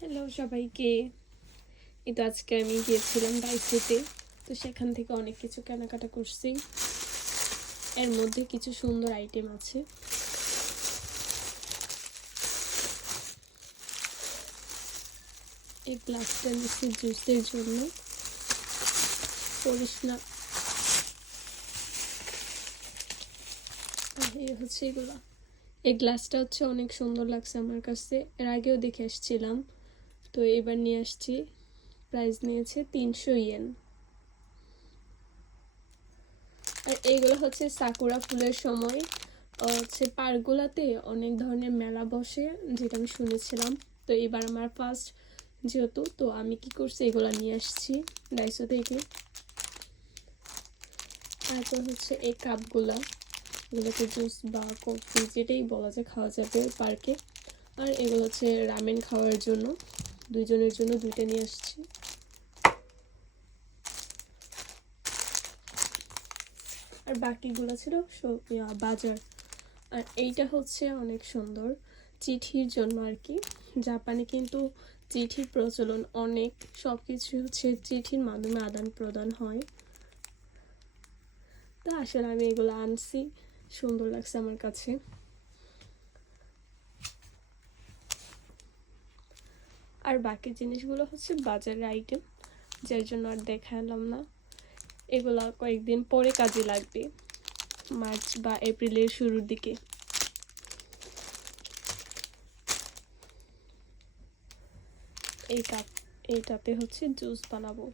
Hello সবাইকে। এই তো আজকে আমি গিয়েছিলাম ডাইসিতে, তো সেখান থেকে অনেক কিছু কেনাকাটা করছি। এর মধ্যে কিছু সুন্দর আইটেম আছে। এই গ্লাসটা নিচ্ছি জুসের জন্য, পড়িস না। এই হচ্ছে এগুলা। এই গ্লাসটা হচ্ছে অনেক সুন্দর লাগছে আমার কাছে, এর আগেও দেখে আসছিলাম, তো এবার নিয়ে আসছি। প্রাইস নিয়েছে 300 ইয়েন। আর এইগুলো হচ্ছে সাকুরা ফুলের সময় হচ্ছে পার্কগুলাতে অনেক ধরনের মেলা বসে, যেটা আমি শুনেছিলাম। তো এবার আমার ফার্স্ট যেহেতু, তো আমি কি করছি, এগুলো নিয়ে আসছি ডাইসো থেকে। তারপর হচ্ছে এই কাপগুলা, এগুলোকে জুস বা কফি যেটাই বলা যায় খাওয়া যাবে পার্কে। আর এগুলো হচ্ছে রামেন খাওয়ার জন্য, দুইজনের জন্য দুইটা নিয়ে আসছি। আর বাকিগুলো ছিল বাজার। আর এইটা হচ্ছে অনেক সুন্দর, চিঠির জন্য আর কি। জাপানে কিন্তু চিঠির প্রচলন অনেক, সব কিছু হচ্ছে চিঠির মাধ্যমে আদান প্রদান হয়। তো আসলে আমি এগুলো আনছি, সুন্দর লাগছে আমার কাছে। আর বাকি জিনিসগুলো হচ্ছে বাজারের আইটেম, যার জন্য আর দেখালাম না। এগুলা কয়েকদিন পরে কাজে লাগবে, মার্চ বা এপ্রিলের শুরুর দিকে। এই কাপ, এইটাতে হচ্ছে জুস বানাবো।